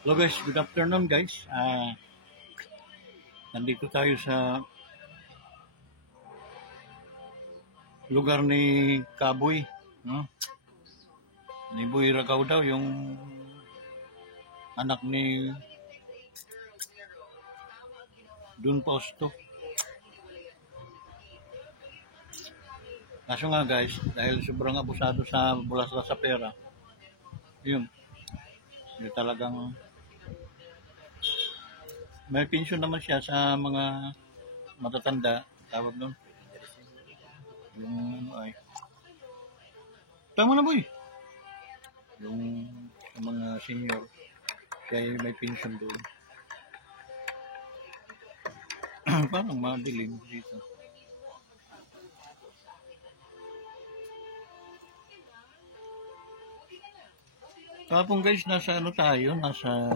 Hello guys, good afternoon guys. Nandito tayo sa lugar ni Kaboy. No? Ni Boy Ragaw daw, yung anak ni Dun Posto. Kaso nga guys, dahil sobrang abusado sa bulasla sa pera, yun talagang may pension naman siya sa mga matatanda, tawag nun. Yung, ay, tama na boy. Yung sa mga senior, kaya may pension doon. Parang madilim dito. Kapong guys, nasa ano tayo, nasa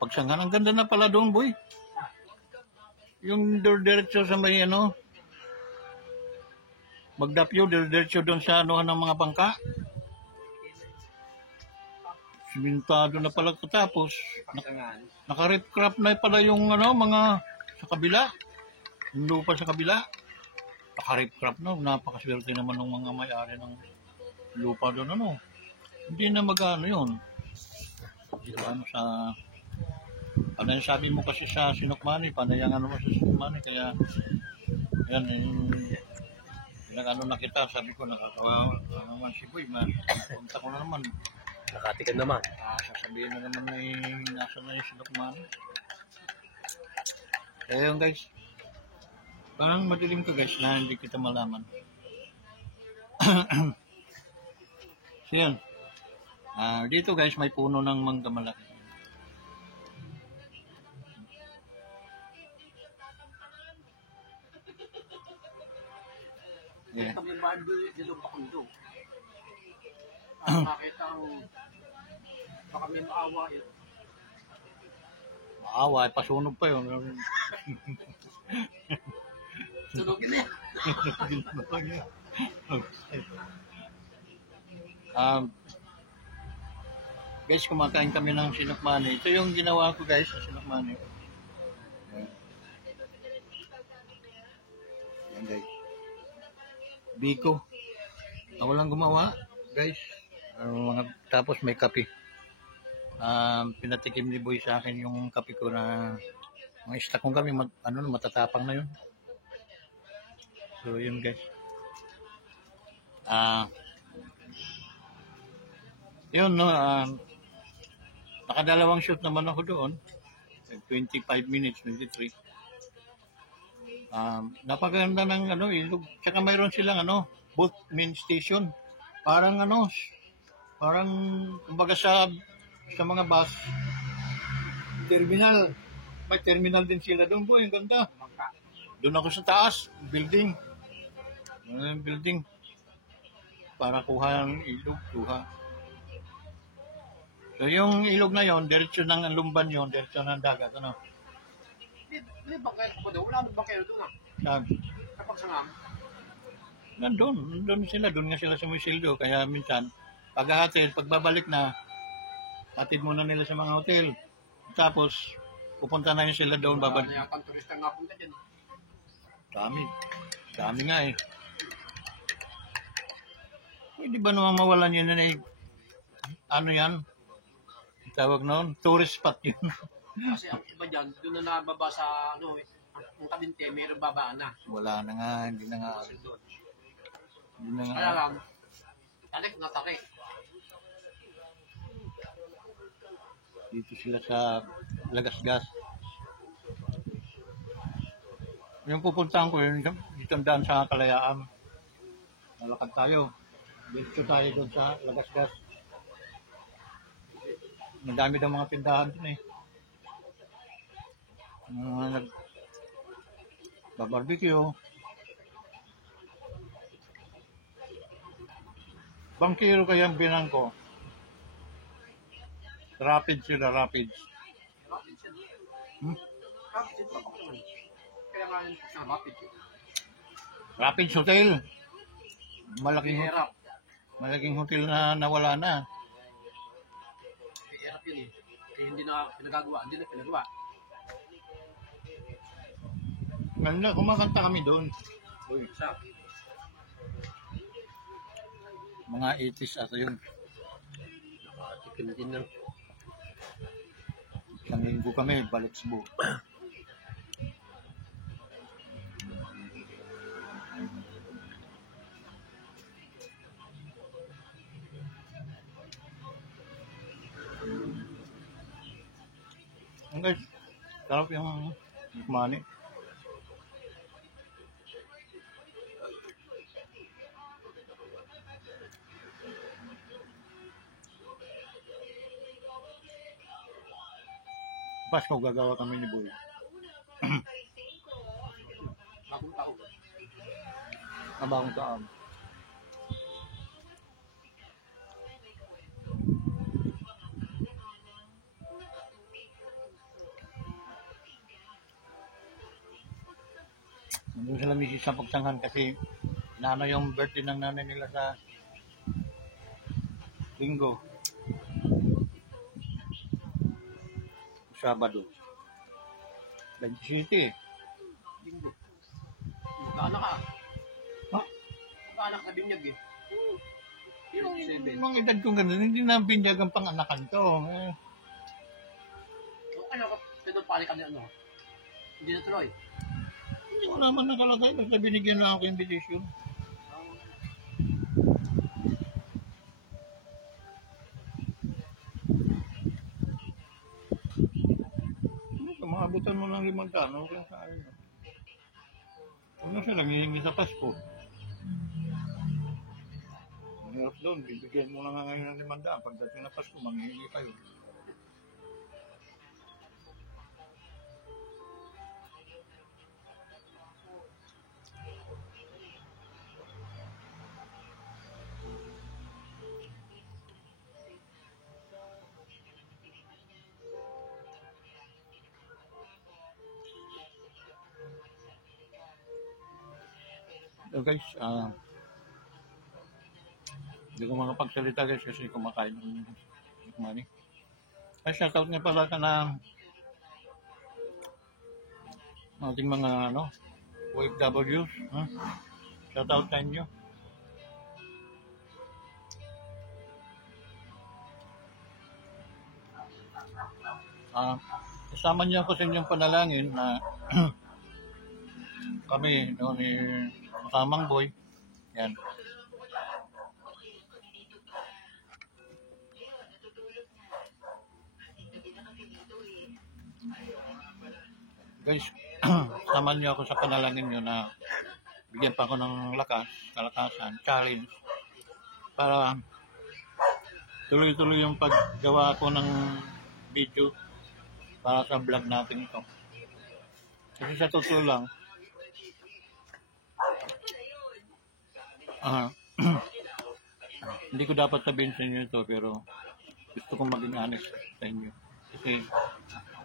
Pagsangan. Ang ganda na pala doon, boy. Yung diretso sa may ano, Magdapyo, diretso doon sa ano ng mga bangka. Simentado na pala katapos. Naka-rip crop na pala yung ano, mga sa kabila. Yung lupa sa kabila. Naka-rip crop na. Napakaswerte naman ng mga may-ari ng lupa doon. Ano. Hindi na mag-ano yun. Ano sa... Ano yung sabi mo kasi sa Sinukmani, panayangan mo sa Sinukmani, kaya yan, nag-ano na kita, sabi ko, nakakawawa naman si Boy, punta ko na naman. Nakatikan naman. Sasabihin na naman may nasa na yung Sinukmani. Kaya yun guys, parang madilim ka guys na hindi kita malaman. So yan, dito guys may puno ng mangga malaki. Yeah. Kami bando dito pa kundo. Makita ang baka may maawa yun. Maawa, pasunog pa yun. Sunogin eh. Guys, kumakain kami ng Sinukmani. Ito yung ginawa ko guys sa Sinukmani. Yan guys. Biko. Ako lang gumawa, guys. Tapos may kape. Pinatikim ni Boy sa akin yung kape ko na mga stock kong kami, matatapang na yun. So, yun guys. Yun, no. Nakadalawang shoot naman ako doon. 25 minutes, 23. Napaganda ng ilog. Tsaka mayroon silang boat main station. Parang kumbaga sa mga bus terminal. May terminal din sila doon po, yung ganda. Doon ako sa taas, building. Building. Para kuha ng ilog, So yung ilog na yon, diretso ng Lumban yon, diretso ng dagat, May bangkay ko daw. Wala nang bangkay doon ah. Saan? Kapag sangam. Doon nga sila sa Musildo. Kaya minsan, paghahatid, pagbabalik na, hatid muna nila sa mga hotel. Tapos, pupunta na yun sila doon, babalik. Kaya pang turista nga punta dyan. Dami nga eh. Pwede ba naman mawalan yun na ano yan? Tawag noon, tourist spot yun. Kasi ang iba dyan, doon na nababa sa ang kabinte, mayroong babaan na. Wala na nga, hindi na nga. Hindi na nga. Kaya lang, tarik na tarik. Dito sila sa Lagasgas. Yung pupuntahan ko yun, dito daan sa Kalayaan. Lalakad tayo. Dito tayo doon sa Lagasgas. Madami daw mga tindahan doon eh. Barbecue. Bangkiro kaya ang binang ko. Rapids sila, Rapids. Rapid pa pa naman. Kaya nga yun sa rapid. Rapids Hotel. Malaking hotel na nawala na. hinahanap yun eh. Eh, hindi na pinagagawa, hindi na pinagawa. Ganda, kumakanta kami doon. Uy, isa. Mga 80s ata yun. Nakatikim din ng Isang linggo kami, balik Cebu. Ang guys, sarap yung mani. Pasko gagawa kami ni Boy. bagong tao. Abang taon. Nandun sila misis sa pagsanghan kasi inaano yung birthday ng nanay nila sa linggo. Sabado. 27 eh. Linggo. Magkaanak ka. Ha? Magkaanak na binyag eh. Yung 27. mga edad kong ganun, hindi na binyag ang pang-anakan to. Eh, Ano ko, tinutupali pali kami ano. Hindi na tuloy. hindi ko naman nakalagay. Basta binigyan na ako invitation. Maabutan mo ng 5 okay sa akin. Huwag na siya hihingi sa Pasko. Ang hirap doon, bibigyan mo na nga ngayon ng 500. Pagdating na Pasko, manghihingi kayo. So guys, hindi ko makapagsalita guys kasi kumakain ng money. Ay, shoutout nga pala ka na ating mga OFWs. Shoutout sa inyo. Kasama niyo ako sa inyong panalangin na kami ni kasamang boy. Yan. Guys, samahan niyo ako sa panalangin niyo na bigyan pa ako ng kalakasan, challenge para tuloy-tuloy yung paggawa ko ng video para sa vlog natin ito. Kasi sa totoo lang, hindi ko dapat sabihin sa inyo ito pero gusto kong maging honest sa inyo. Kasi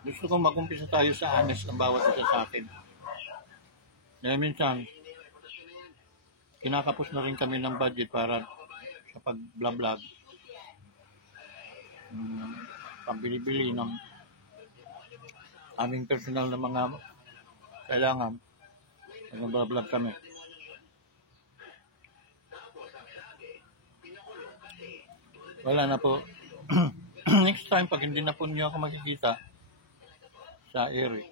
gusto kong mag-umpisa tayo sa honest ng bawat isa sa atin. Dahil minsan, kinakapos na rin kami ng budget para sa pag-vlog. Pambili-bili ng aming personal na mga kailangan. Nag-vlog kami. Wala na po. Next time, pag hindi na po niyo ako makikita sa area,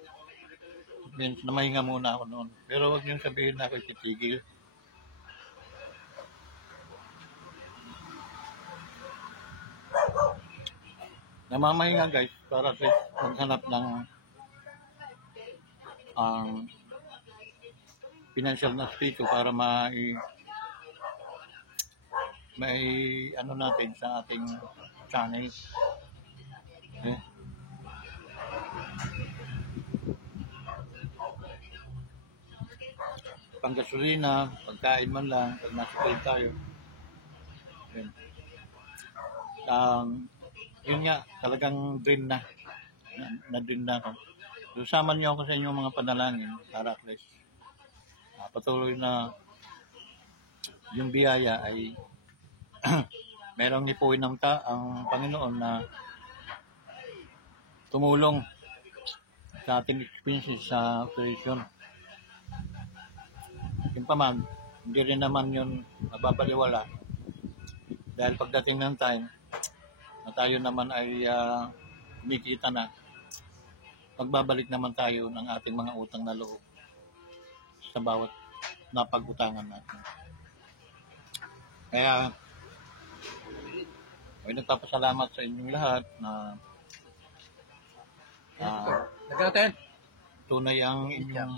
means na mahinga muna ako noon. Pero huwag niyo sabihin na ako titigil. Namamahinga guys, para sa maghanap ng financial na spito para may ano natin sa ating channel. Okay? Panggasolina, pagkain man lang, pag nasa tayo. Yun nga, talagang drain na. Na-drain na ako. So, sama niyo ako sa inyong mga panalangin para at least patuloy na yung biyaya ay merong nipuin ng ang Panginoon na tumulong sa ating expenses sa operation. Yung pa man, hindi rin naman yun mababaliwala dahil pagdating ng time na tayo naman ay kumikita na, pagbabalik naman tayo ng ating mga utang na loob sa bawat napag-utangan natin. Kaya ay nagpapasalamat sa inyong lahat na Nagkakaten. tunay ang inyong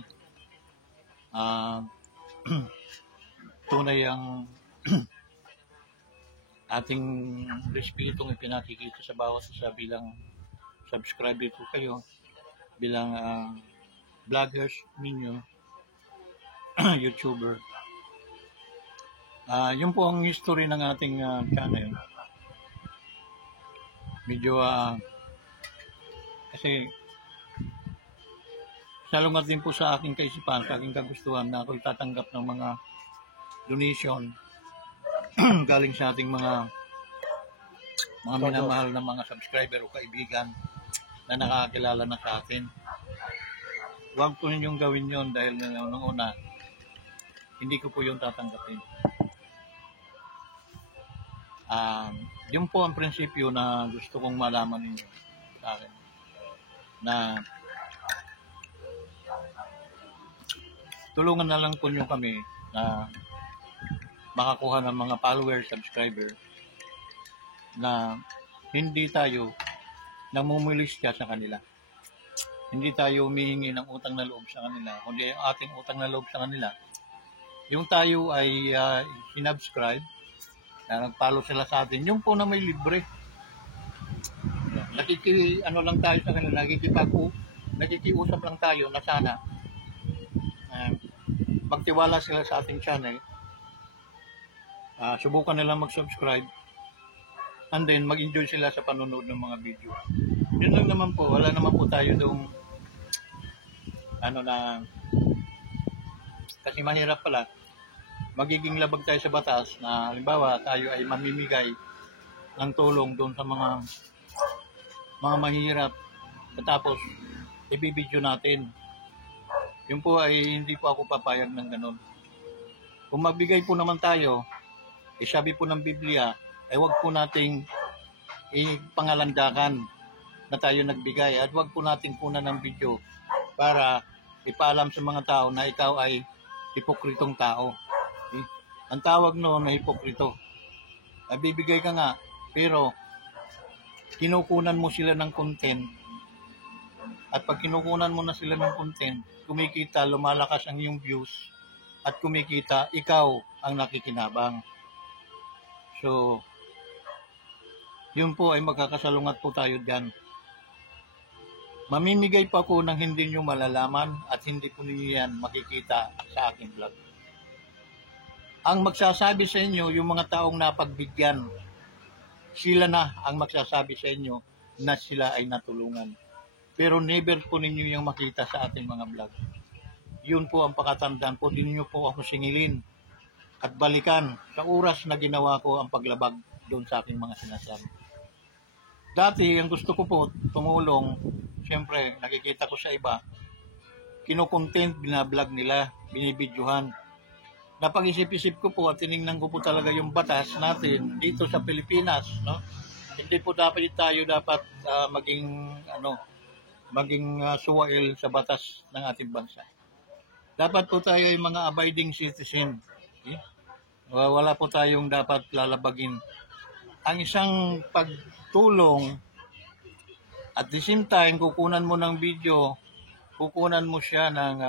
tunay ang ating respetong ipinakikita sa bawat isa bilang subscriber ko kayo, bilang vloggers ninyo, YouTuber. Yun po ang history ng ating channel. Medyo kasi salungat din po sa aking kaisipan, sa aking kagustuhan na ako'y tatanggap ng mga donation galing sa ating mga minamahal na mga subscriber o kaibigan na nakakilala na sa atin. Huwag po ninyong gawin yon dahil nung una, hindi ko po yung tatanggapin. Yun po ang prinsipyo na gusto kong malaman ninyo sa akin. Na tulungan na lang po nyo kami na makakuha ng mga follower, subscriber na hindi tayo namumulisya sa kanila. Hindi tayo humihingi ng utang na loob sa kanila, kundi ang ating utang na loob sa kanila. Yung tayo ay sinubscribe, na nag-follow sila sa atin, yung po na may libre. Ano lang tayo sa kanila, nakikiusap lang tayo na sana magtiwala sila sa ating channel, subukan nila mag-subscribe, and then mag-enjoy sila sa panonood ng mga video. Yun lang naman po, wala naman po tayo dong kasi mahirap pala, magiging labag tayo sa batas na halimbawa tayo ay mamimigay ng tulong doon sa mga mahirap, tapos ibibidyo natin. Yun po ay hindi po ako papayag ng ganun. Kung magbigay po naman tayo, sabi po ng Biblia, ay wag po nating ipangalandakan na tayo nagbigay at wag po nating kunan ng video para ipaalam sa mga tao na ikaw ay hipokritong tao. Ang tawag noon na hipokrito. Bibigay ka nga, pero kinukunan mo sila ng content. At pag kinukunan mo na sila ng content, kumikita, lumalakas ang iyong views, at kumikita, ikaw ang nakikinabang. So, yun po ay magkakasalungat po tayo dyan. Mamimigay pa ko ng hindi nyo malalaman at hindi po ninyo yan makikita sa aking vlog. Ang magsasabi sa inyo, yung mga taong napagbigyan, sila na ang magsasabi sa inyo na sila ay natulungan. Pero never po ninyo yung makita sa ating mga vlog. Yun po ang pakatandaan po, din nyo po ako singilin at balikan sa oras na ginawa ko ang paglabag doon sa aking mga sinasabi. Dati, ang gusto ko po, tumulong, siyempre, nakikita ko sa iba, kinukontent, binablog nila, binibidyohan. Napag-isip-isip ko po at tinignan ko po talaga yung batas natin dito sa Pilipinas, no? Hindi po dapat maging suwail sa batas ng ating bansa. Dapat po tayo ay mga abiding citizen. Okay? Wala po tayong dapat lalabagin. Ang isang pagtulong at the same time kukunan mo ng video, kukunan mo siya ng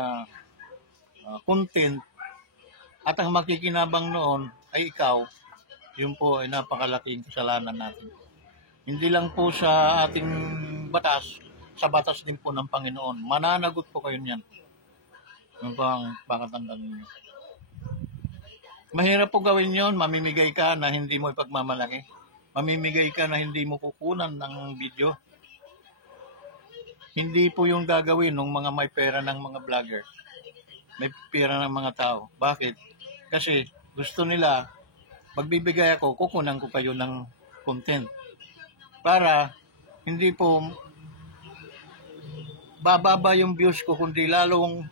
content, at ang makikinabang noon ay ikaw, yun po ay napakalaking kasalanan natin. Hindi lang po sa ating batas, sa batas din po ng Panginoon. Mananagot po kayo niyan. Yun po ang pakatandaan ninyo. Mahirap po gawin yon, mamimigay ka na hindi mo ipagmamalaki. Mamimigay ka na hindi mo kukunan ng video. Hindi po yung gagawin ng mga may pera ng mga vlogger. May pera ng mga tao. Bakit? Kasi gusto nila, magbibigay ako, kukunan ko kayo ng content. Para hindi po bababa yung views ko, kundi lalong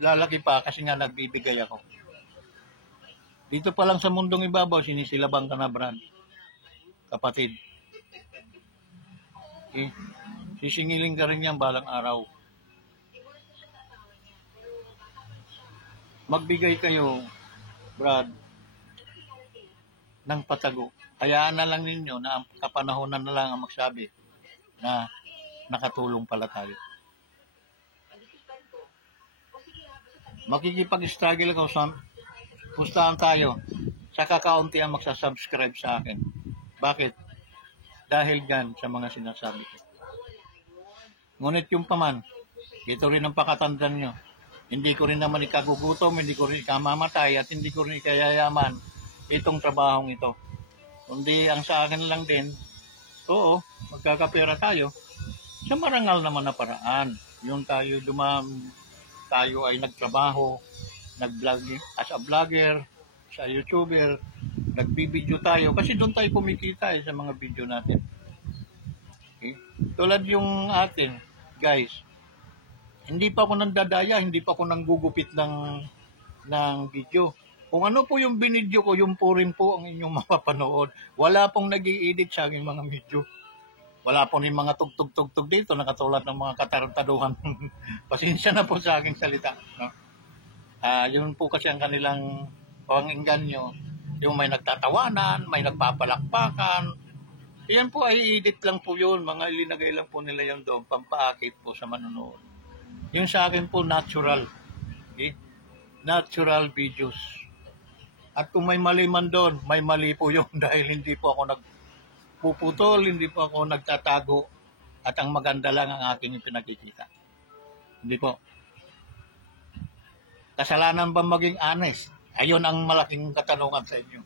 lalaki pa kasi nga nagbibigay ako. Dito pa lang sa mundong ibabaw, sinisilabang ka na, Brad. Kapatid. Okay? Sisingilin ka rin yan balang araw. Magbigay kayo, Brad, ng patago. Hayaan na lang ninyo na ang kapanahonan na lang ang magsabi na nakatulong pala tayo. Makikipag-struggle ako sa pustahan tayo sa kakaunti ang magsasubscribe sa akin. Bakit? Dahil gan sa mga sinasabi ko. Ngunit yung paman, ito rin ang pakatandaan nyo. Hindi ko rin naman ikagugutom, hindi ko rin ikamamatay, at hindi ko rin ikayayaman itong trabahong ito. Kundi ang sa akin lang din, oo, magkakapera tayo sa marangal naman na paraan. Yung tayo tayo ay nagtrabaho, nag-vlog as a vlogger, sa YouTuber, nagbibideo tayo kasi doon tayo kumikita sa mga video natin. Okay? Tulad yung atin, guys, hindi pa ako nandadaya, hindi pa ako nanggugupit ng video. Kung ano po yung binidyo ko, yung po rin po ang inyong mapapanood. Wala pong nag-i-edit sa aking mga video. Wala po rin mga tugtog-tugtog dito na katulad ng mga katarantaduhan. Pasensya na po sa aking salita. No? Yun po kasi ang kanilang pangingganyo. Yung may nagtatawanan, may nagpapalakpakan. Yan po ay edit lang po yun. Mga ilinagay lang po nila yun doon. Pampaakit po sa manonood. Yung sa akin po natural. Okay? Natural videos. At kung may mali man doon, may mali po yun dahil hindi po ako nagpuputol, hindi po ako nagtatago. At ang maganda lang ang aking pinakikita. Hindi po. Kasalanan ba maging honest? Ayun ang malaking katanungan sa inyo.